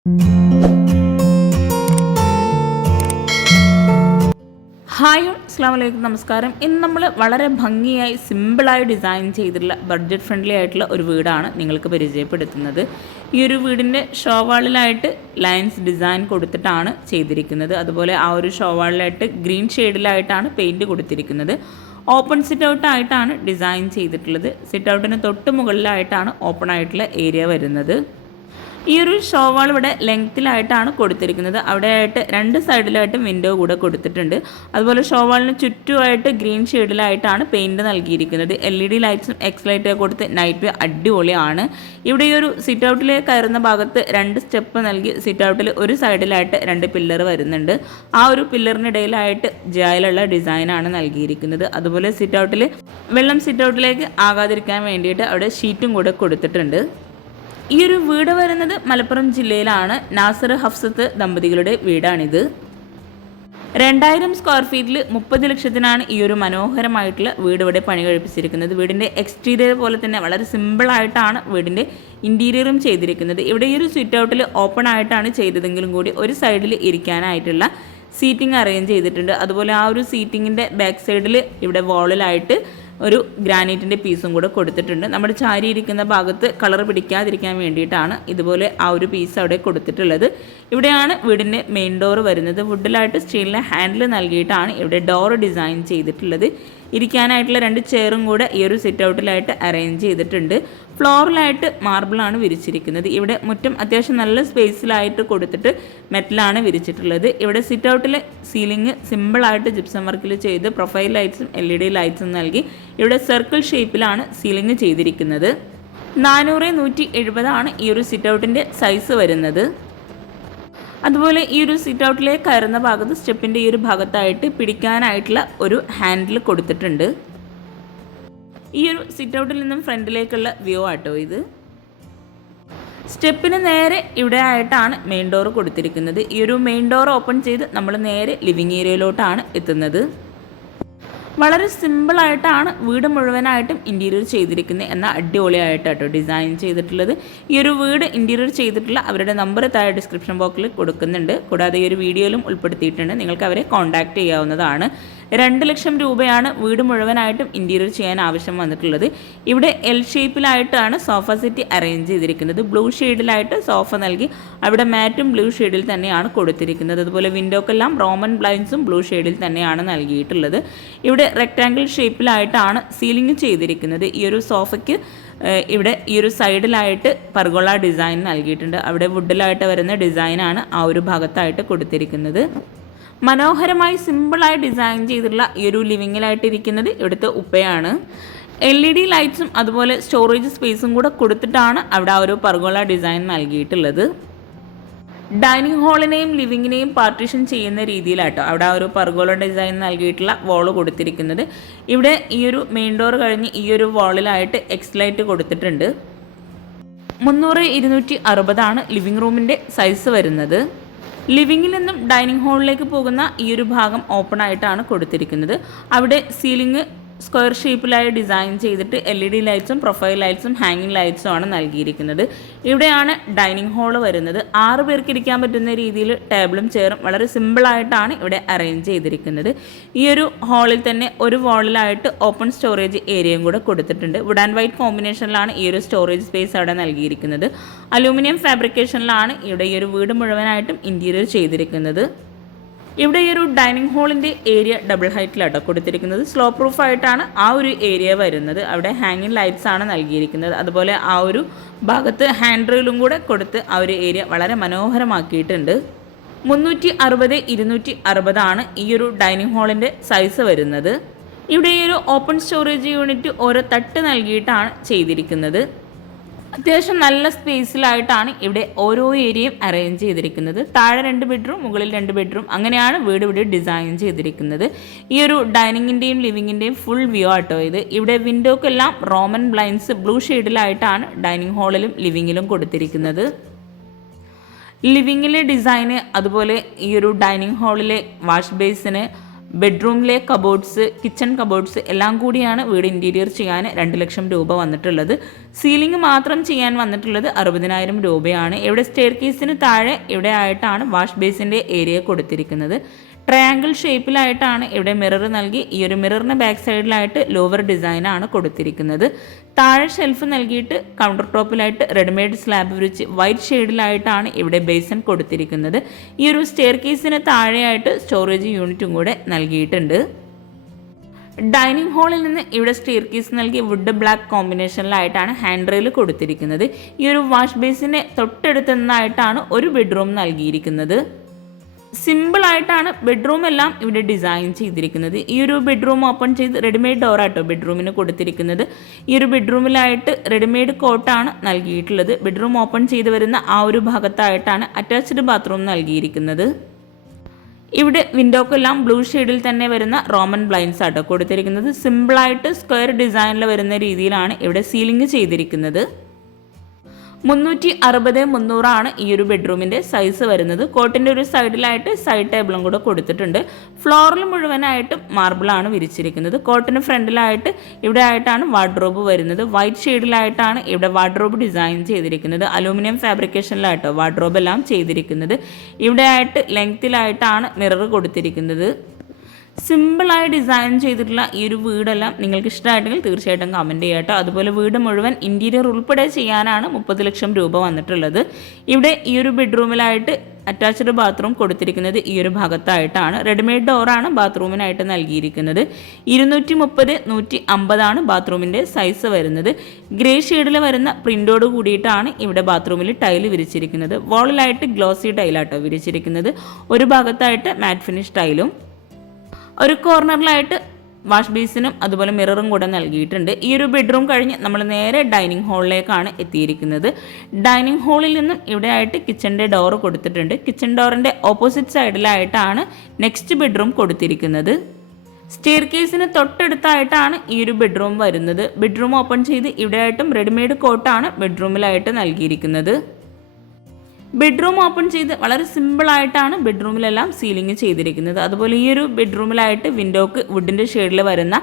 Hi അസ്സലാമു അലൈക്കും നമസ്കാരം. ഇന്ന് നമ്മൾ വളരെ ഭംഗിയായി സിമ്പിളായി ഡിസൈൻ ചെയ്തിട്ടുള്ള ബഡ്ജറ്റ് ഫ്രണ്ട്ലി ആയിട്ടുള്ള ഒരു വീടാണ് നിങ്ങൾക്ക് പരിചയപ്പെടുത്തുന്നത്. ഈ ഒരു വീടിൻ്റെ ഷോവാളിലായിട്ട് ലൈൻസ് ഡിസൈൻ കൊടുത്തിട്ടാണ് ചെയ്തിരിക്കുന്നത്. അതുപോലെ ആ ഒരു ഷോവാളിലായിട്ട് ഗ്രീൻ ഷെയ്ഡിലായിട്ടാണ് പെയിൻറ്റ് കൊടുത്തിരിക്കുന്നത്. ഓപ്പൺ സിറ്റ് ഔട്ട് ആയിട്ടാണ് ഡിസൈൻ ചെയ്തിട്ടുള്ളത്. സിറ്റ് ഔട്ടിന് തൊട്ട് മുകളിലായിട്ടാണ് ഓപ്പൺ ആയിട്ടുള്ള ഏരിയ വരുന്നത്. ഈ ഒരു ഷോവാൾ ഇവിടെ ലെങ്ത്തിലായിട്ടാണ് കൊടുത്തിരിക്കുന്നത്. അവിടെയായിട്ട് രണ്ട് സൈഡിലായിട്ടും വിൻഡോ കൂടെ കൊടുത്തിട്ടുണ്ട്. അതുപോലെ ഷോവാളിന് ചുറ്റുമായിട്ട് ഗ്രീൻ ഷെയ്ഡിലായിട്ടാണ് പെയിൻറ്റ് നൽകിയിരിക്കുന്നത്. LED ലൈറ്റ്സും എക്സ് ലൈറ്റൊക്കെ കൊടുത്ത് നൈറ്റ് വ്യൂ അടിപൊളിയാണ്. ഇവിടെ ഈ ഒരു സിറ്റ് ഔട്ടിലേക്ക് കയറുന്ന ഭാഗത്ത് 2 സ്റ്റെപ്പ് നൽകി സിറ്റ് ഔട്ടിൽ ഒരു സൈഡിലായിട്ട് 2 പില്ലർ വരുന്നുണ്ട്. ആ ഒരു പില്ലറിനിടയിലായിട്ട് ജായിലുള്ള ഡിസൈനാണ് നൽകിയിരിക്കുന്നത്. അതുപോലെ സിറ്റ് ഔട്ടിൽ വെള്ളം സിറ്റ് ഔട്ടിലേക്ക് ആകാതിരിക്കാൻ വേണ്ടിയിട്ട് അവിടെ ഷീറ്റും കൂടെ കൊടുത്തിട്ടുണ്ട്. ഈ ഒരു വീട് വരുന്നത് മലപ്പുറം ജില്ലയിലാണ്. നാസർ ഹഫ്സത്ത് ദമ്പതികളുടെ വീടാണിത്. 2000 സ്ക്വയർ ഫീറ്റിൽ 30 ലക്ഷത്തിനാണ് ഈ ഒരു മനോഹരമായിട്ടുള്ള വീട് ഇവിടെ പണി കഴിപ്പിച്ചിരിക്കുന്നത്. വീടിൻ്റെ എക്സ്റ്റീരിയർ പോലെ തന്നെ വളരെ സിമ്പിളായിട്ടാണ് വീടിൻ്റെ ഇൻറ്റീരിയറും ചെയ്തിരിക്കുന്നത്. ഇവിടെ ഈ ഒരു സിറ്റ് ഔട്ടിൽ ഓപ്പൺ ആയിട്ടാണ് ചെയ്തതെങ്കിലും കൂടി ഒരു സൈഡിൽ ഇരിക്കാനായിട്ടുള്ള സീറ്റിംഗ് അറേഞ്ച് ചെയ്തിട്ടുണ്ട്. അതുപോലെ ആ ഒരു സീറ്റിങ്ങിൻ്റെ ബാക്ക് സൈഡിൽ ഇവിടെ വാളിലായിട്ട് ഒരു ഗ്രാനൈറ്റിൻ്റെ പീസും കൂടെ കൊടുത്തിട്ടുണ്ട്. നമ്മുടെ ചാരി ഇരിക്കുന്ന ഭാഗത്ത് കളർ പിടിക്കാതിരിക്കാൻ വേണ്ടിയിട്ടാണ് ഇതുപോലെ ആ ഒരു പീസ് അവിടെ കൊടുത്തിട്ടുള്ളത്. ഇവിടെയാണ് വീടിൻ്റെ മെയിൻ ഡോർ വരുന്നത്. വുഡിലായിട്ട് സ്റ്റീലിൻ്റെ ഹാൻഡിൽ നൽകിയിട്ടാണ് ഇവിടെ ഡോർ ഡിസൈൻ ചെയ്തിട്ടുള്ളത്. ഇരിക്കാനായിട്ടുള്ള 2 ചെയറും കൂടെ ഈ ഒരു സിറ്റ് ഔട്ടിലായിട്ട് അറേഞ്ച് ചെയ്തിട്ടുണ്ട്. ഫ്ലോറിലായിട്ട് മാർബിളാണ് വിരിച്ചിരിക്കുന്നത്. ഇവിടെ മുറ്റം അത്യാവശ്യം നല്ല സ്പേസിലായിട്ട് കൊടുത്തിട്ട് മെറ്റലാണ് വിരിച്ചിട്ടുള്ളത്. ഇവിടെ സിറ്റ് ഔട്ടിലെ സീലിംഗ് സിമ്പിളായിട്ട് ജിപ്സം വർക്കിൽ ചെയ്ത് പ്രൊഫൈൽ ലൈറ്റ്സും LED ലൈറ്റ്സും നൽകി ഇവിടെ സർക്കിൾ ഷേപ്പിലാണ് സീലിംഗ് ചെയ്തിരിക്കുന്നത്. 400/170 ആണ് ഈ ഒരു സിറ്റ് ഔട്ടിൻ്റെ സൈസ് വരുന്നത്. അതുപോലെ ഈ ഒരു സിറ്റ് ഔട്ടിലേക്ക് കയറുന്ന ഭാഗത്ത് സ്റ്റെപ്പിൻ്റെ ഈ ഒരു ഭാഗത്തായിട്ട് പിടിക്കാനായിട്ടുള്ള ഒരു ഹാൻഡിൽ കൊടുത്തിട്ടുണ്ട്. ഈ ഒരു സിറ്റ് ഔട്ടിൽ നിന്നും ഫ്രണ്ടിലേക്കുള്ള വ്യൂ ആട്ടോ ഇത്. സ്റ്റെപ്പിന് നേരെ ഇവിടെ ആയിട്ടാണ് മെയിൻ ഡോർ കൊടുത്തിരിക്കുന്നത്. ഈ ഒരു മെയിൻ ഡോർ ഓപ്പൺ ചെയ്ത് നമ്മൾ നേരെ ലിവിങ് ഏരിയയിലോട്ടാണ് എത്തുന്നത്. വളരെ സിമ്പിളായിട്ടാണ് വീട് മുഴുവനായിട്ടും ഇൻറ്റീരിയർ ചെയ്തിരിക്കുന്നത്. എന്നാൽ അടിപൊളിയായിട്ടോ ഡിസൈൻ ചെയ്തിട്ടുള്ളത്. ഈ ഒരു വീട് ഇൻറ്റീരിയർ ചെയ്തിട്ടുള്ള അവരുടെ നമ്പർ താഴെ ഡിസ്ക്രിപ്ഷൻ ബോക്സിൽ കൊടുക്കുന്നുണ്ട്. കൂടാതെ ഈ ഒരു വീഡിയോയിലും ഉൾപ്പെടുത്തിയിട്ടുണ്ട്. നിങ്ങൾക്ക് അവരെ കോൺടാക്റ്റ് ചെയ്യാവുന്നതാണ്. 2 ലക്ഷം രൂപയാണ് വീട് മുഴുവനായിട്ടും ഇൻറ്റീരിയർ ചെയ്യാൻ ആവശ്യം വന്നിട്ടുള്ളത്. ഇവിടെ L ഷേപ്പിലായിട്ടാണ് സോഫ സെറ്റ് അറേഞ്ച് ചെയ്തിരിക്കുന്നത്. ബ്ലൂ ഷെയ്ഡിലായിട്ട് സോഫ നൽകി അവിടെ മാറ്റും ബ്ലൂ ഷെയ്ഡിൽ തന്നെയാണ് കൊടുത്തിരിക്കുന്നത്. അതുപോലെ വിൻഡോക്കെല്ലാം റോമൻ ബ്ലൈൻഡ്സും ബ്ലൂ ഷെയ്ഡിൽ തന്നെയാണ് നൽകിയിട്ടുള്ളത്. ഇവിടെ റെക്റ്റാങ്കിൾ ഷേപ്പിലായിട്ടാണ് സീലിംഗ് ചെയ്തിരിക്കുന്നത്. ഈ ഒരു സോഫയ്ക്ക് ഇവിടെ ഈ ഒരു സൈഡിലായിട്ട് പർഗോള ഡിസൈൻ നൽകിയിട്ടുണ്ട്. അവിടെ വുഡിലായിട്ട് വരുന്ന ഡിസൈനാണ് ആ ഒരു ഭാഗത്തായിട്ട് കൊടുത്തിരിക്കുന്നത്. മനോഹരമായി സിമ്പിളായി ഡിസൈൻ ചെയ്തിട്ടുള്ള ഈ ഒരു ലിവിങ്ങിലായിട്ടിരിക്കുന്നത് ഇവിടുത്തെ ഉപ്പയാണ്. LED ലൈറ്റ്സും അതുപോലെ സ്റ്റോറേജ് സ്പേസും കൂടെ കൊടുത്തിട്ടാണ് അവിടെ ആ ഒരു പർഗോള ഡിസൈൻ നൽകിയിട്ടുള്ളത്. ഡൈനിങ് ഹാളിനെയും ലിവിങ്ങിനെയും പാർട്ടീഷൻ ചെയ്യുന്ന രീതിയിലാട്ടോ അവിടെ ആ ഒരു പർഗോള ഡിസൈൻ നൽകിയിട്ടുള്ള വോള് കൊടുത്തിരിക്കുന്നത്. ഇവിടെ ഈ ഒരു മെയിൻ ഡോർ കഴിഞ്ഞ് ഈ ഒരു വാളിലായിട്ട് എക്സ് ലൈറ്റ് കൊടുത്തിട്ടുണ്ട്. 300/260 ആണ് ലിവിങ് റൂമിൻ്റെ സൈസ് വരുന്നത്. ലിവിങ്ങിൽ നിന്നും ഡൈനിങ് ഹാളിലേക്ക് പോകുന്ന ഈ ഒരു ഭാഗം ഓപ്പൺ ആയിട്ടാണ് കൊടുത്തിരിക്കുന്നത്. അവിടെ സീലിംഗ് സ്ക്വയർ ഷേപ്പിലായി ഡിസൈൻ ചെയ്തിട്ട് LED ലൈറ്റ്സും പ്രൊഫൈൽ ലൈറ്റ്സും ഹാങ്ങിങ് ലൈറ്റ്സും ആണ് നൽകിയിരിക്കുന്നത്. ഇവിടെയാണ് ഡൈനിങ് ഹാൾ വരുന്നത്. 6 പേർക്ക് ഇരിക്കാൻ പറ്റുന്ന രീതിയിൽ ടേബിളും ചെയറും വളരെ സിമ്പിളായിട്ടാണ് ഇവിടെ അറേഞ്ച് ചെയ്തിരിക്കുന്നത്. ഈ ഒരു ഹാളിൽ തന്നെ ഒരു വാളിലായിട്ട് ഓപ്പൺ സ്റ്റോറേജ് ഏരിയയും കൂടെ കൊടുത്തിട്ടുണ്ട്. വുഡ് ആൻഡ് വൈറ്റ് കോമ്പിനേഷനിലാണ് ഈ ഒരു സ്റ്റോറേജ് സ്പേസ് അവിടെ നൽകിയിരിക്കുന്നത്. അലൂമിനിയം ഫാബ്രിക്കേഷനിലാണ് ഇവിടെ ഈ ഒരു വീട് മുഴുവനായിട്ടും ഇൻറ്റീരിയർ ചെയ്തിരിക്കുന്നത്. ഇവിടെ ഈ ഒരു ഡൈനിങ് ഹാളിൻ്റെ ഏരിയ ഡബിൾ ഹൈറ്റിലാട്ടോ കൊടുത്തിരിക്കുന്നത്. സ്ലോ പ്രൂഫായിട്ടാണ് ആ ഒരു ഏരിയ വരുന്നത്. അവിടെ ഹാങ്ങിങ് ലൈറ്റ്സ് ആണ് നൽകിയിരിക്കുന്നത്. അതുപോലെ ആ ഒരു ഭാഗത്ത് ഹാൻഡ് റെയിലും കൂടെ കൊടുത്ത് ആ ഒരു ഏരിയ വളരെ മനോഹരമാക്കിയിട്ടുണ്ട്. 360/260 ആണ് ഈ ഒരു ഡൈനിങ് ഹാളിൻ്റെ സൈസ് വരുന്നത്. ഇവിടെ ഈ ഒരു ഓപ്പൺ സ്റ്റോറേജ് യൂണിറ്റ് ഓരോ തട്ട് നൽകിയിട്ടാണ് ചെയ്തിരിക്കുന്നത്. അത്യാവശ്യം നല്ല സ്പേസിലായിട്ടാണ് ഇവിടെ ഓരോ ഏരിയയും അറേഞ്ച് ചെയ്തിരിക്കുന്നത്. താഴെ 2 ബെഡ്റൂം, മുകളിൽ 2 ബെഡ്റൂം, അങ്ങനെയാണ് വീട് ഇവിടെ ഡിസൈൻ ചെയ്തിരിക്കുന്നത്. ഈ ഒരു ഡൈനിങ്ങിൻ്റെയും ലിവിങ്ങിൻ്റെയും ഫുൾ വ്യൂ ആട്ടോ ഇത്. ഇവിടെ വിൻഡോക്കെല്ലാം റോമൻ ബ്ലൈൻഡ്സ് ബ്ലൂ ഷെയ്ഡിലായിട്ടാണ് ഡൈനിങ് ഹാളിലും ലിവിങ്ങിലും കൊടുത്തിരിക്കുന്നത്. ലിവിങ്ങിലെ ഡിസൈന് അതുപോലെ ഈ ഒരു ഡൈനിങ് ഹാളിലെ വാഷ് ബേസിന് ബെഡ്റൂമിലെ കബോർഡ്സ്, കിച്ചൺ കബോർഡ്സ് എല്ലാം കൂടിയാണ് വീട് ഇൻറ്റീരിയർ ചെയ്യാൻ 2 ലക്ഷം രൂപ വന്നിട്ടുള്ളത്. സീലിംഗ് മാത്രം ചെയ്യാൻ വന്നിട്ടുള്ളത് 60,000 രൂപയാണ്. ഇവിടെ സ്റ്റെയർ കേസിന് താഴെ ഇവിടെ ആയിട്ടാണ് വാഷ് ബേസിൻ്റെ ഏരിയ കൊടുത്തിരിക്കുന്നത്. ട്രയാങ്കിൾ ഷേപ്പിലായിട്ടാണ് ഇവിടെ മിറർ നൽകി. ഈ ഒരു മിററിന് ബാക്ക് സൈഡിലായിട്ട് ലോവർ ഡിസൈനാണ് കൊടുത്തിരിക്കുന്നത്. താഴെ ഷെൽഫ് നൽകിയിട്ട് കൗണ്ടർ ടോപ്പിലായിട്ട് റെഡിമെയ്ഡ് സ്ലാബ് വിരിച്ച് വൈറ്റ് ഷെയ്ഡിലായിട്ടാണ് ഇവിടെ ബേസൻ കൊടുത്തിരിക്കുന്നത്. ഈ ഒരു സ്റ്റെയർ കേസിന് താഴെയായിട്ട് സ്റ്റോറേജ് യൂണിറ്റും കൂടെ നൽകിയിട്ടുണ്ട്. ഡൈനിങ് ഹാളിൽ നിന്ന് ഇവിടെ സ്റ്റെയർ കേസ് നൽകി വുഡ് ബ്ലാക്ക് കോമ്പിനേഷനിലായിട്ടാണ് ഹാൻഡ് റെയിൽ കൊടുത്തിരിക്കുന്നത്. ഈ ഒരു വാഷ് ബേസിന് തൊട്ടടുത്തുനിന്നായിട്ടാണ് ഒരു ബെഡ്റൂം നൽകിയിരിക്കുന്നത്. സിമ്പിളായിട്ടാണ് ബെഡ്റൂം എല്ലാം ഇവിടെ ഡിസൈൻ ചെയ്തിരിക്കുന്നത്. ഈ ഒരു ബെഡ്റൂം ഓപ്പൺ ചെയ്ത് റെഡിമെയ്ഡ് ഡോറാട്ടോ ബെഡ്റൂമിന് കൊടുത്തിരിക്കുന്നത്. ഈ ഒരു ബെഡ്റൂമിലായിട്ട് റെഡിമെയ്ഡ് കോട്ടാണ് നൽകിയിട്ടുള്ളത്. ബെഡ്റൂം ഓപ്പൺ ചെയ്ത് വരുന്ന ആ ഒരു ഭാഗത്തായിട്ടാണ് അറ്റാച്ച്ഡ് ബാത്റൂം നൽകിയിരിക്കുന്നത്. ഇവിടെ വിൻഡോക്കെല്ലാം ബ്ലൂ ഷെയ്ഡിൽ തന്നെ വരുന്ന റോമൻ ബ്ലൈൻഡ്സ് ആട്ടോ കൊടുത്തിരിക്കുന്നത്. സിമ്പിളായിട്ട് സ്ക്വയർ ഡിസൈനിൽ വരുന്ന രീതിയിലാണ് ഇവിടെ സീലിംഗ് ചെയ്തിരിക്കുന്നത്. 360-300 ഈ ഒരു ബെഡ്റൂമിൻ്റെ സൈസ് വരുന്നത്. കോട്ടിൻ്റെ ഒരു സൈഡിലായിട്ട് സൈഡ് ടേബിളും കൂടെ കൊടുത്തിട്ടുണ്ട്. ഫ്ലോറിൽ മുഴുവനായിട്ടും മാർബിളാണ് വിരിച്ചിരിക്കുന്നത്. കോട്ടിന് ഫ്രണ്ടിലായിട്ട് ഇവിടെ ആയിട്ടാണ് വാർഡ്രോബ് വരുന്നത്. വൈറ്റ് ഷെയ്ഡിലായിട്ടാണ് ഇവിടെ വാർഡ്രോബ് ഡിസൈൻ ചെയ്തിരിക്കുന്നത്. അലൂമിനിയം ഫാബ്രിക്കേഷനിലായിട്ടോ വാർഡ്രോബ് എല്ലാം ചെയ്തിരിക്കുന്നത്. ഇവിടെ ആയിട്ട് ലെങ്ത്തിലായിട്ടാണ് മിറർ കൊടുത്തിരിക്കുന്നത്. സിമ്പിളായി ഡിസൈൻ ചെയ്തിട്ടുള്ള ഈ ഒരു വീടെല്ലാം നിങ്ങൾക്ക് ഇഷ്ടമായിട്ടെങ്കിൽ തീർച്ചയായിട്ടും കമൻറ്റ് ചെയ്യാട്ടോ. അതുപോലെ വീട് മുഴുവൻ ഇൻറ്റീരിയർ ഉൾപ്പെടെ ചെയ്യാനാണ് 30 ലക്ഷം രൂപ വന്നിട്ടുള്ളത്. ഇവിടെ ഈ ഒരു ബെഡ്റൂമിലായിട്ട് അറ്റാച്ച്ഡ് ബാത്റൂം കൊടുത്തിരിക്കുന്നത് ഈ ഒരു ഭാഗത്തായിട്ടാണ്. റെഡിമെയ്ഡ് ഡോറാണ് ബാത്റൂമിനായിട്ട് നൽകിയിരിക്കുന്നത്. 230-150 ബാത്റൂമിൻ്റെ സൈസ് വരുന്നത്. ഗ്രേ ഷെയ്ഡിൽ വരുന്ന പ്രിൻ്റോട് കൂടിയിട്ടാണ് ഇവിടെ ബാത്റൂമിൽ ടൈല് വിരിച്ചിരിക്കുന്നത്. വോളിലായിട്ട് ഗ്ലോസി ടൈലാട്ടോ വിരിച്ചിരിക്കുന്നത്. ഒരു ഭാഗത്തായിട്ട് മാറ്റ് ഫിനിഷ് ടൈലും ഒരു കോർണറിലായിട്ട് വാഷ് ബേസിനും അതുപോലെ മിററും കൂടെ നൽകിയിട്ടുണ്ട്. ഈ ഒരു ബെഡ്റൂം കഴിഞ്ഞ് നമ്മൾ നേരെ ഡൈനിങ് ഹാളിലേക്കാണ് എത്തിയിരിക്കുന്നത്. ഡൈനിങ് ഹാളിൽ നിന്നും ഇവിടെ ആയിട്ട് കിച്ചൻ്റെ ഡോർ കൊടുത്തിട്ടുണ്ട്. കിച്ചൺ ഡോറിൻ്റെ ഓപ്പോസിറ്റ് സൈഡിലായിട്ടാണ് നെക്സ്റ്റ് ബെഡ്റൂം കൊടുത്തിരിക്കുന്നത്. സ്റ്റെയർ കേസിന് തൊട്ടടുത്തായിട്ടാണ് ഈ ഒരു ബെഡ്റൂം വരുന്നത്. ബെഡ്റൂം ഓപ്പൺ ചെയ്ത് ഇവിടെ ആയിട്ടും റെഡിമെയ്ഡ് കോട്ടാണ് ബെഡ്റൂമിലായിട്ട് നൽകിയിരിക്കുന്നത്. ബെഡ്റൂം ഓപ്പൺ ചെയ്ത് വളരെ സിമ്പിളായിട്ടാണ് ബെഡ്റൂമിലെല്ലാം സീലിംഗ് ചെയ്തിരിക്കുന്നത്. അതുപോലെ ഈ ഒരു ബെഡ്റൂമിലായിട്ട് വിൻഡോക്ക് വുഡിൻ്റെ ഷെയ്ഡിൽ വരുന്ന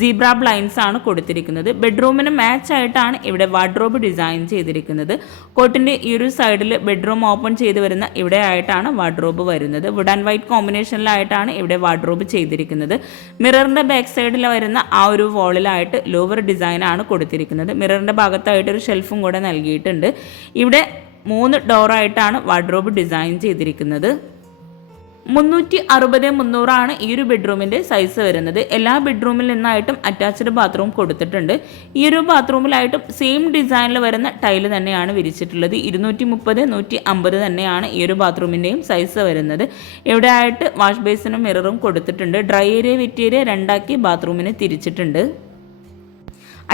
സീബ്ര ബ്ലൈൻഡ്സ് ആണ് കൊടുത്തിരിക്കുന്നത്. ബെഡ്റൂമിന് മാച്ച് ആയിട്ടാണ് ഇവിടെ വാർഡ്രോബ് ഡിസൈൻ ചെയ്തിരിക്കുന്നത്. കോട്ടിൻ്റെ ഈ ഒരു സൈഡിൽ ബെഡ്റൂം ഓപ്പൺ ചെയ്ത് വരുന്ന ഇവിടെ ആയിട്ടാണ് വാർഡ്രോബ് വരുന്നത്. വുഡ് ആൻഡ് വൈറ്റ് കോമ്പിനേഷനിലായിട്ടാണ് ഇവിടെ വാർഡ്രോബ് ചെയ്തിരിക്കുന്നത്. മിററിൻ്റെ ബാക്ക് സൈഡിൽ വരുന്ന ആ ഒരു വോളിലായിട്ട് ലോവർ ഡിസൈനാണ് കൊടുത്തിരിക്കുന്നത്. മിററിൻ്റെ ഭാഗത്തായിട്ട് ഒരു ഷെൽഫും കൂടെ നൽകിയിട്ടുണ്ട്. ഇവിടെ 3 ഡോറായിട്ടാണ് വാർഡ്രോബ് ഡിസൈൻ ചെയ്തിരിക്കുന്നത്. 360-300 ഈ ഒരു ബെഡ്റൂമിൻ്റെ സൈസ് വരുന്നത്. എല്ലാ ബെഡ്റൂമിൽ നിന്നായിട്ടും അറ്റാച്ച്ഡ് ബാത്റൂം കൊടുത്തിട്ടുണ്ട്. ഈ ഒരു ബാത്റൂമിലായിട്ടും സെയിം ഡിസൈനിൽ വരുന്ന ടൈല് തന്നെയാണ് വിരിച്ചിട്ടുള്ളത്. 230-150 തന്നെയാണ് ഈ ഒരു ബാത്റൂമിൻ്റെയും സൈസ് വരുന്നത്. ഇവിടെ ആയിട്ട് വാഷ് ബേസിനും മിററും കൊടുത്തിട്ടുണ്ട്. ഡ്രൈ ഏരിയ വെറ്റ് ഏരിയ 2ആക്കി ബാത്റൂമിന് തിരിച്ചിട്ടുണ്ട്.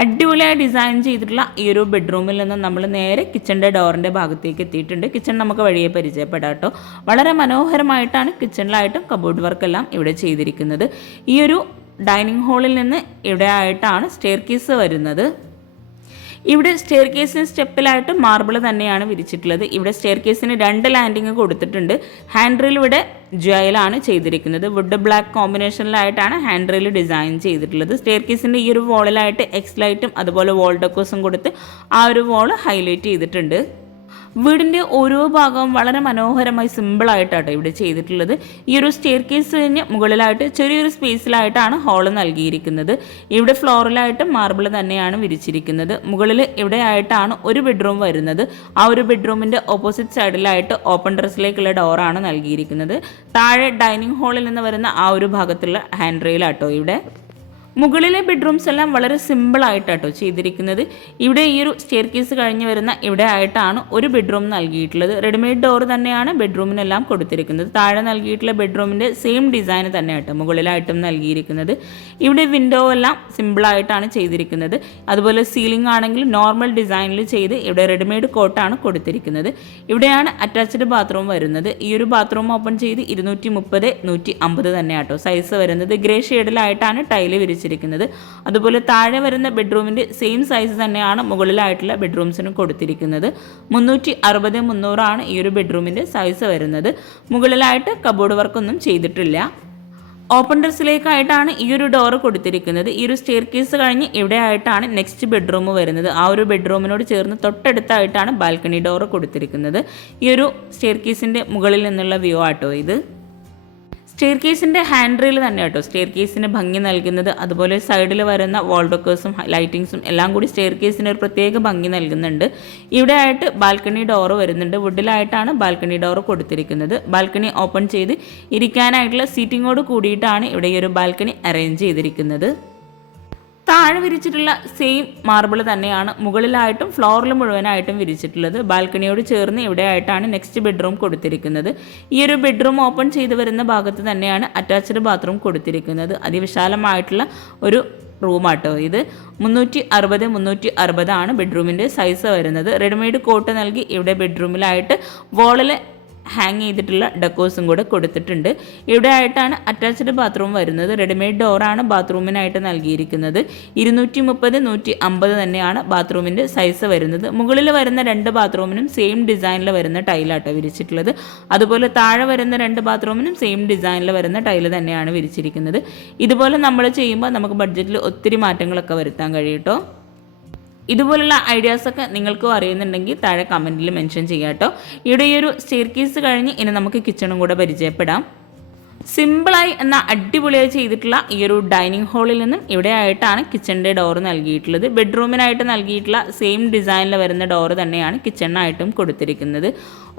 അടിപൊളിയായി ഡിസൈൻ ചെയ്തിട്ടുള്ള ഈ ഒരു ബെഡ്റൂമിൽ നിന്ന് നമ്മൾ നേരെ കിച്ചണിൻ്റെ ഡോറിൻ്റെ ഭാഗത്തേക്ക് എത്തിയിട്ടുണ്ട്. കിച്ചൺ നമുക്ക് വഴിയെ പരിചയപ്പെടാം കേട്ടോ. വളരെ മനോഹരമായിട്ടാണ് കിച്ചണിലായിട്ടും കബോർഡ് വർക്കെല്ലാം ഇവിടെ ചെയ്തിരിക്കുന്നത്. ഈ ഒരു ഡൈനിങ് ഹാളിൽ നിന്ന് ഇവിടെ ആയിട്ടാണ് സ്റ്റെയർ കേസ് വരുന്നത്. ഇവിടെ സ്റ്റെയർ കേസിന് സ്റ്റെപ്പിലായിട്ട് മാർബിൾ തന്നെയാണ് വിരിച്ചിട്ടുള്ളത്. ഇവിടെ സ്റ്റെയർ കേസിന് 2 ലാൻഡിങ് കൊടുത്തിട്ടുണ്ട്. ഹാൻഡ് റെയിൽ ഇവിടെ ജോയിലാണ് ചെയ്തിരിക്കുന്നത്. വുഡ് ബ്ലാക്ക് കോമ്പിനേഷനിലായിട്ടാണ് ഹാൻഡ് റെയിൽ ഡിസൈൻ ചെയ്തിട്ടുള്ളത്. സ്റ്റെയർ കേസിൻ്റെ ഈ ഒരു വോളിലായിട്ട് എക്സ് ലൈറ്റും അതുപോലെ വോൾ ഡെക്കോസും കൊടുത്ത് ആ ഒരു വോൾ ഹൈലൈറ്റ് ചെയ്തിട്ടുണ്ട്. വീടിൻ്റെ ഓരോ ഭാഗവും വളരെ മനോഹരമായി സിമ്പിളായിട്ടാണ് ഇവിടെ ചെയ്തിട്ടുള്ളത്. ഈ ഒരു സ്റ്റെയർ കേസ് കഴിഞ്ഞ് മുകളിലായിട്ട് ചെറിയൊരു സ്പേസിലായിട്ടാണ് ഹാള് നൽകിയിരിക്കുന്നത്. ഇവിടെ ഫ്ലോറിലായിട്ട് മാർബിൾ തന്നെയാണ് വിരിച്ചിരിക്കുന്നത്. മുകളിൽ ഇവിടെ ആയിട്ടാണ് ഒരു ബെഡ്റൂം വരുന്നത്. ആ ഒരു ബെഡ്റൂമിൻ്റെ ഓപ്പോസിറ്റ് സൈഡിലായിട്ട് ഓപ്പൺ ടെറസിലേക്കുള്ള ഡോറാണ് നൽകിയിരിക്കുന്നത്. താഴെ ഡൈനിങ് ഹാളിൽ നിന്ന് വരുന്ന ആ ഒരു ഭാഗത്തുള്ള ഹാൻഡ് റെയിലാട്ടോ ഇവിടെ. മുകളിലെ ബെഡ്റൂംസ് എല്ലാം വളരെ സിമ്പിളായിട്ടാട്ടോ ചെയ്തിരിക്കുന്നത്. ഇവിടെ ഈ ഒരു സ്റ്റെയർ കേസ് കഴിഞ്ഞ് വരുന്ന ഇവിടെ ആയിട്ടാണ് ഒരു ബെഡ്റൂം നൽകിയിട്ടുള്ളത്. റെഡിമെയ്ഡ് ഡോർ തന്നെയാണ് ബെഡ്റൂമിനെല്ലാം കൊടുത്തിരിക്കുന്നത്. താഴെ നൽകിയിട്ടുള്ള ബെഡ്റൂമിൻ്റെ സെയിം ഡിസൈൻ തന്നെയാട്ടോ മുകളിലായിട്ടും നൽകിയിരിക്കുന്നത്. ഇവിടെ വിൻഡോ എല്ലാം സിമ്പിളായിട്ടാണ് ചെയ്തിരിക്കുന്നത്. അതുപോലെ സീലിംഗ് ആണെങ്കിൽ നോർമൽ ഡിസൈനിൽ ചെയ്ത് ഇവിടെ റെഡിമെയ്ഡ് കോട്ടാണ് കൊടുത്തിരിക്കുന്നത്. ഇവിടെയാണ് അറ്റാച്ച്ഡ് ബാത്റൂം വരുന്നത്. ഈ ഒരു ബാത്റൂം ഓപ്പൺ ചെയ്ത് 230-150 തന്നെയാട്ടോ സൈസ് വരുന്നത്. ഗ്രേ ഷെയ്ഡിലായിട്ടാണ് ടൈല് വിരിച്ചിരിക്കുന്നത്. അതുപോലെ താഴെ വരുന്ന ബെഡ്റൂമിൻ്റെ സെയിം സൈസ് തന്നെയാണ് മുകളിലായിട്ടുള്ള ബെഡ്റൂംസിനും കൊടുത്തിരിക്കുന്നത്. 360-300 ഈ ഒരു ബെഡ്റൂമിൻ്റെ സൈസ് വരുന്നത്. മുകളിലായിട്ട് കബോർഡ് വർക്കൊന്നും ചെയ്തിട്ടില്ല. ഓപ്പൺ ടെറസിലേക്കായിട്ടാണ് ഈ ഒരു ഡോറ് കൊടുത്തിരിക്കുന്നത്. ഈ ഒരു സ്റ്റെയർ കേസ് കഴിഞ്ഞ് ഇവിടെ ആയിട്ടാണ് നെക്സ്റ്റ് ബെഡ്റൂം വരുന്നത്. ആ ഒരു ബെഡ്റൂമിനോട് ചേർന്ന് തൊട്ടടുത്തായിട്ടാണ് ബാൽക്കണി ഡോറ് കൊടുത്തിരിക്കുന്നത്. ഈ ഒരു സ്റ്റെയർ കേസിൻ്റെ മുകളിൽ നിന്നുള്ള വ്യൂ ആട്ടോ ഇത്. സ്റ്റെയർ കേസിൻ്റെ ഹാൻഡ് റെയിൽ തന്നെ കേട്ടോ സ്റ്റെയർ കേസിന് ഭംഗി നൽകുന്നത്. അതുപോലെ സൈഡിൽ വരുന്ന വാൾ ഡെക്കേഴ്സും ലൈറ്റിങ്സും എല്ലാം കൂടി സ്റ്റെയർ കേസിന് ഒരു പ്രത്യേക ഭംഗി നൽകുന്നുണ്ട്. ഇവിടെ ആയിട്ട് ബാൽക്കണി ഡോറ് വരുന്നുണ്ട്. വുഡിലായിട്ടാണ് ബാൽക്കണി ഡോറ് കൊടുത്തിരിക്കുന്നത്. ബാൽക്കണി ഓപ്പൺ ചെയ്ത് ഇരിക്കാനായിട്ടുള്ള സീറ്റിങ്ങോട് കൂടിയിട്ടാണ് ഇവിടെ ഈ ഒരു ബാൽക്കണി അറേഞ്ച് ചെയ്തിരിക്കുന്നത്. താഴെ വിരിച്ചിട്ടുള്ള സെയിം മാർബിൾ തന്നെയാണ് മുകളിലായിട്ടും ഫ്ലോറിൽ മുഴുവനായിട്ടും വിരിച്ചിട്ടുള്ളത്. ബാൽക്കണിയോട് ചേർന്ന് ഇവിടെ ആയിട്ടാണ് നെക്സ്റ്റ് ബെഡ്റൂം കൊടുത്തിരിക്കുന്നത്. ഈ ഒരു ബെഡ്റൂം ഓപ്പൺ ചെയ്ത് വരുന്ന ഭാഗത്ത് തന്നെയാണ് അറ്റാച്ച്ഡ് ബാത്റൂം കൊടുത്തിരിക്കുന്നത്. അതിവിശാലമായിട്ടുള്ള ഒരു റൂമാട്ടോ ഇത്. 360 ആണ് ബെഡ്റൂമിൻ്റെ സൈസ് വരുന്നത്. റെഡിമെയ്ഡ് കോട്ട് നൽകി ഇവിടെ ബെഡ്റൂമിലായിട്ട് വോളിൽ ഹാങ് ചെയ്തിട്ടുള്ള ഡെക്കോസും കൂടെ കൊടുത്തിട്ടുണ്ട്. ഇവിടെ ആയിട്ടാണ് അറ്റാച്ച്ഡ് ബാത്റൂം വരുന്നത്. റെഡിമെയ്ഡ് ഡോറാണ് ബാത്റൂമിനായിട്ട് നൽകിയിരിക്കുന്നത്. 230-150 തന്നെയാണ് ബാത്റൂമിൻ്റെ സൈസ് വരുന്നത്. മുകളിൽ വരുന്ന 2 ബാത്റൂമിനും സെയിം ഡിസൈനിൽ വരുന്ന ടൈലാട്ടോ വിരിച്ചിട്ടുള്ളത്. അതുപോലെ താഴെ വരുന്ന 2 ബാത്റൂമിനും സെയിം ഡിസൈനിൽ വരുന്ന ടൈല് തന്നെയാണ് വിരിച്ചിരിക്കുന്നത്. ഇതുപോലെ നമ്മൾ ചെയ്യുമ്പോൾ നമുക്ക് ബഡ്ജറ്റിൽ ഒത്തിരി മാറ്റങ്ങളൊക്കെ വരുത്താൻ കഴിയും. ഇതുപോലുള്ള ഐഡിയാസൊക്കെ നിങ്ങൾക്കും അറിയുന്നുണ്ടെങ്കിൽ താഴെ കമൻറ്റിൽ മെൻഷൻ ചെയ്യാം കേട്ടോ. ഇവിടെ ഈ ഒരു സ്റ്റെയർ കേസ് കഴിഞ്ഞ് ഇനി നമുക്ക് കിച്ചണും കൂടെ പരിചയപ്പെടാം. സിമ്പിളായി എന്നാൽ അടിപൊളിയായി ചെയ്തിട്ടുള്ള ഈ ഒരു ഡൈനിങ് ഹാളിൽ നിന്നും ഇവിടെ ആയിട്ടാണ് കിച്ചണിൻ്റെ ഡോറ് നൽകിയിട്ടുള്ളത്. ബെഡ്റൂമിനായിട്ട് നൽകിയിട്ടുള്ള സെയിം ഡിസൈനിൽ വരുന്ന ഡോറ് തന്നെയാണ് കിച്ചണിനായിട്ടും കൊടുത്തിരിക്കുന്നത്.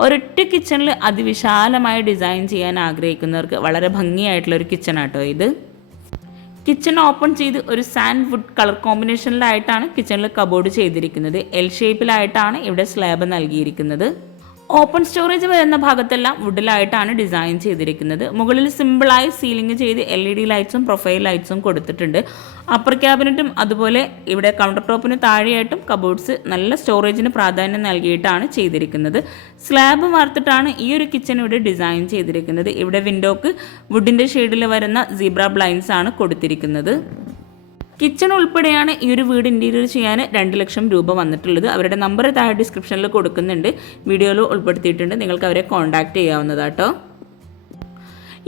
ഒരൊറ്റ കിച്ചണിൽ അതിവിശാലമായി ഡിസൈൻ ചെയ്യാൻ ആഗ്രഹിക്കുന്നവർക്ക് വളരെ ഭംഗിയായിട്ടുള്ളൊരു കിച്ചണാട്ടോ ഇത്. കിച്ചൺ ഓപ്പൺ ചെയ്ത് ഒരു സാൻഡ് വുഡ് കളർ കോമ്പിനേഷനിലായിട്ടാണ് കിച്ചണിൽ കബോർഡ് ചെയ്തിരിക്കുന്നത്. എൽ ഷേപ്പിലായിട്ടാണ് ഇവിടെ സ്ലാബ് നൽകിയിരിക്കുന്നത്. ഓപ്പൺ സ്റ്റോറേജ് വരുന്ന ഭാഗത്തെല്ലാം വുഡിലായിട്ടാണ് ഡിസൈൻ ചെയ്തിരിക്കുന്നത്. മുകളിൽ സിമ്പിളായി സീലിംഗ് ചെയ്ത് LED ലൈറ്റ്സും പ്രൊഫൈൽ ലൈറ്റ്സും കൊടുത്തിട്ടുണ്ട്. അപ്പർ ക്യാബിനറ്റും അതുപോലെ ഇവിടെ കൗണ്ടർ ടോപ്പിന് താഴെയായിട്ടും കബോർഡ്സ് നല്ല സ്റ്റോറേജിന് പ്രാധാന്യം നൽകിയിട്ടാണ് ചെയ്തിരിക്കുന്നത്. സ്ലാബ് വാർത്തിട്ടാണ് ഈ ഒരു കിച്ചൺ ഇവിടെ ഡിസൈൻ ചെയ്തിരിക്കുന്നത്. ഇവിടെ വിൻഡോക്ക് വുഡിൻ്റെ ഷെയ്ഡിൽ വരുന്ന സീബ്ര ബ്ലൈൻഡ്സ് ആണ് കൊടുത്തിരിക്കുന്നത്. കിച്ചൺ ഉൾപ്പെടെയാണ് ഈ ഒരു വീട് ഇൻറ്റീരിയർ ചെയ്യാൻ 2 ലക്ഷം രൂപ വന്നിട്ടുള്ളത്. അവരുടെ നമ്പർ താഴെ ഡിസ്ക്രിപ്ഷനിൽ കൊടുക്കുന്നുണ്ട്, വീഡിയോയിൽ ഉൾപ്പെടുത്തിയിട്ടുണ്ട്. നിങ്ങൾക്ക് അവരെ കോൺടാക്റ്റ് ചെയ്യാവുന്നതാട്ടോ.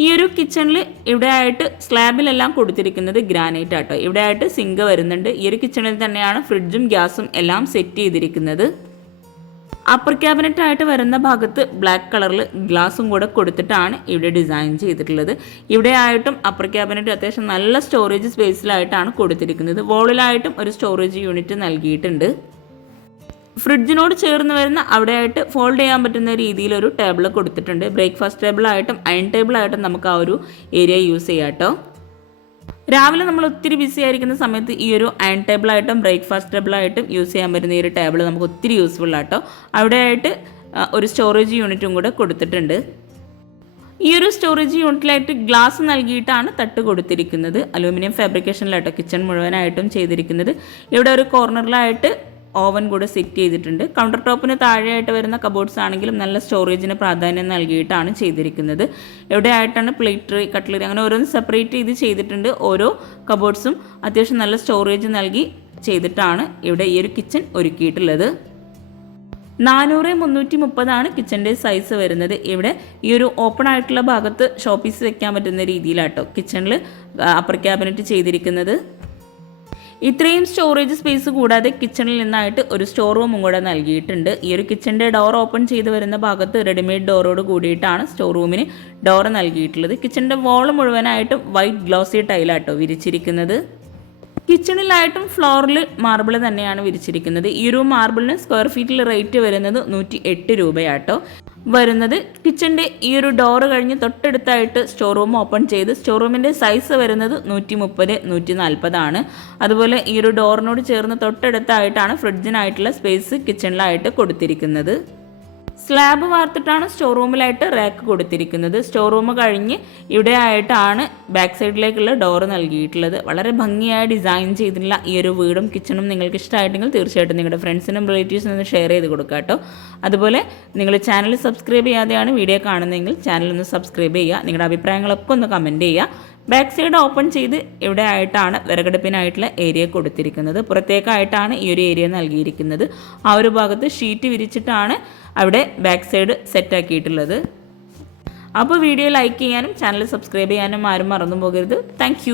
ഈ ഒരു കിച്ചണിൽ ഇവിടെ ആയിട്ട് സ്ലാബിലെല്ലാം കൊടുത്തിരിക്കുന്നത് ഗ്രാനൈറ്റ് ആട്ടോ. ഇവിടെ ആയിട്ട് സിങ്ക് വരുന്നുണ്ട്. ഈ ഒരു കിച്ചണിൽ തന്നെയാണ് ഫ്രിഡ്ജും ഗ്യാസും എല്ലാം സെറ്റ് ചെയ്തിരിക്കുന്നത്. അപ്പർ ക്യാബിനറ്റ് ആയിട്ട് വരുന്ന ഭാഗത്ത് ബ്ലാക്ക് കളറിൽ ഗ്ലാസും കൂടെ കൊടുത്തിട്ടാണ് ഇവിടെ ഡിസൈൻ ചെയ്തിട്ടുള്ളത്. ഇവിടെ ആയിട്ടും അപ്പർ ക്യാബിനറ്റ് അത്യാവശ്യം നല്ല സ്റ്റോറേജ് സ്പേസിലായിട്ടാണ് കൊടുത്തിരിക്കുന്നത്. വോളിലായിട്ടും ഒരു സ്റ്റോറേജ് യൂണിറ്റ് നൽകിയിട്ടുണ്ട്. ഫ്രിഡ്ജിനോട് ചേർന്ന് വരുന്ന അവിടെ ആയിട്ട് ഫോൾഡ് ചെയ്യാൻ പറ്റുന്ന രീതിയിലൊരു ടേബിൾ കൊടുത്തിട്ടുണ്ട്. ബ്രേക്ക്ഫാസ്റ്റ് ടേബിളായിട്ടും അയൺ ടേബിളായിട്ടും നമുക്ക് ആ ഒരു ഏരിയ യൂസ് ചെയ്യാം കേട്ടോ. രാവിലെ നമ്മൾ ഒത്തിരി ബിസി ആയിരിക്കുന്ന സമയത്ത് ഈ ഒരു അയൺ ടേബിളായിട്ടും ബ്രേക്ക്ഫാസ്റ്റ് ടേബിളായിട്ടും യൂസ് ചെയ്യാൻ പറ്റുന്ന ഈ ഒരു ടേബിൾ നമുക്ക് ഒത്തിരി യൂസ്ഫുൾ ആട്ടോ. അവിടെ ആയിട്ട് ഒരു സ്റ്റോറേജ് യൂണിറ്റും കൂടെ കൊടുത്തിട്ടുണ്ട്. ഈ ഒരു സ്റ്റോറേജ് യൂണിറ്റിലായിട്ട് ഗ്ലാസ് നൽകിയിട്ടാണ് തട്ട് കൊടുത്തിരിക്കുന്നത്. അലൂമിനിയം ഫാബ്രിക്കേഷനിലാട്ടോ കിച്ചൺ മുഴുവനായിട്ടും ചെയ്തിരിക്കുന്നത്. ഇവിടെ ഒരു കോർണറിലായിട്ട് ഓവൻ കൂടെ സെറ്റ് ചെയ്തിട്ടുണ്ട്. കൗണ്ടർ ടോപ്പിന് താഴെയായിട്ട് വരുന്ന കബോർഡ്സ് ആണെങ്കിലും നല്ല സ്റ്റോറേജിന് പ്രാധാന്യം നൽകിയിട്ടാണ് ചെയ്തിരിക്കുന്നത്. ഇവിടെ ആയിട്ടാണ് പ്ലേറ്റ്, കട്ട്ലറി അങ്ങനെ ഓരോന്ന് സെപ്പറേറ്റ് ചെയ്ത് ചെയ്തിട്ടുണ്ട്. ഓരോ കബോർഡ്സും അത്യാവശ്യം നല്ല സ്റ്റോറേജ് നൽകി ചെയ്തിട്ടാണ് ഇവിടെ ഈ ഒരു കിച്ചൺ ഒരുക്കിയിട്ടുള്ളത്. 400-330 കിച്ചൻ്റെ സൈസ് വരുന്നത്. ഇവിടെ ഈ ഒരു ഓപ്പൺ ആയിട്ടുള്ള ഭാഗത്ത് ഷോപ്പീസ് വെക്കാൻ പറ്റുന്ന രീതിയിലാട്ടോ കിച്ചണിൽ അപ്പർ ക്യാബിനറ്റ് ചെയ്തിരിക്കുന്നത്. ഇത്രയും സ്റ്റോറേജ് സ്പേസ് കൂടാതെ കിച്ചണിൽ നിന്നായിട്ട് ഒരു സ്റ്റോർ റൂമും കൂടെ നൽകിയിട്ടുണ്ട്. ഈ ഒരു കിച്ചൻ്റെ ഡോർ ഓപ്പൺ ചെയ്ത് വരുന്ന ഭാഗത്ത് റെഡിമെയ്ഡ് ഡോറോട് കൂടിയിട്ടാണ് സ്റ്റോർ റൂമിന് ഡോർ നൽകിയിട്ടുള്ളത്. കിച്ചൻ്റെ വാൾ മുഴുവനായിട്ടും വൈറ്റ് ഗ്ലോസി ടൈലാട്ടോ വിരിച്ചിരിക്കുന്നത്. കിച്ചണിലായിട്ടും ഫ്ലോറിൽ മാർബിൾ തന്നെയാണ് വിരിച്ചിരിക്കുന്നത്. ഈ ഒരു മാർബിളിന് സ്ക്വയർ ഫീറ്റിൽ റേറ്റ് വരുന്നത് 108 രൂപയാട്ടോ വരുന്നത്. കിച്ചൻ്റെ ഈ ഒരു ഡോറ് കഴിഞ്ഞ് തൊട്ടടുത്തായിട്ട് സ്റ്റോർ റൂം ഓപ്പൺ ചെയ്ത് സ്റ്റോർ റൂമിൻ്റെ സൈസ് വരുന്നത് 130-140 ആണ്. അതുപോലെ ഈ ഒരു ഡോറിനോട് ചേർന്ന് തൊട്ടടുത്തായിട്ടാണ് ഫ്രിഡ്ജിനായിട്ടുള്ള സ്പേസ് കിച്ചണിലായിട്ട് കൊടുത്തിരിക്കുന്നത്. സ്ലാബ് വാർത്തിട്ടാണ് സ്റ്റോർ റൂമിലായിട്ട് റാക്ക് കൊടുത്തിരിക്കുന്നത്. സ്റ്റോർ റൂം കഴിഞ്ഞ് ഇവിടെ ആയിട്ടാണ് ബാക്ക് സൈഡിലേക്കുള്ള ഡോറ് നൽകിയിട്ടുള്ളത്. വളരെ ഭംഗിയായി ഡിസൈൻ ചെയ്തിട്ടുള്ള ഈ ഒരു വീടും കിച്ചണും നിങ്ങൾക്ക് ഇഷ്ടമായിട്ടെങ്കിൽ തീർച്ചയായിട്ടും നിങ്ങളുടെ ഫ്രണ്ട്സിനും റിലേറ്റീവ്സിനും ഒന്ന് ഷെയർ ചെയ്ത് കൊടുക്കുക കേട്ടോ. അതുപോലെ നിങ്ങൾ ചാനൽ സബ്സ്ക്രൈബ് ചെയ്യാതെയാണ് വീഡിയോ കാണുന്നതെങ്കിൽ ചാനലൊന്ന് സബ്സ്ക്രൈബ് ചെയ്യുക. നിങ്ങളുടെ അഭിപ്രായങ്ങളൊക്കെ ഒന്ന് കമൻറ്റ് ചെയ്യുക. ബാക്ക് സൈഡ് ഓപ്പൺ ചെയ്ത് ഇവിടെ ആയിട്ടാണ് വിറകടുപ്പിനായിട്ടുള്ള ഏരിയ കൊടുത്തിരിക്കുന്നത്. പുറത്തേക്കായിട്ടാണ് ഈ ഒരു ഏരിയ നൽകിയിരിക്കുന്നത്. ആ ഒരു ഭാഗത്ത് ഷീറ്റ് വിരിച്ചിട്ടാണ് അവിടെ ബാക്ക് സൈഡ് സെറ്റാക്കിയിട്ടുള്ളത്. അപ്പോൾ വീഡിയോ ലൈക്ക് ചെയ്യാനും ചാനൽ സബ്സ്ക്രൈബ് ചെയ്യാനും ആരും മറന്നു പോകരുത്. താങ്ക്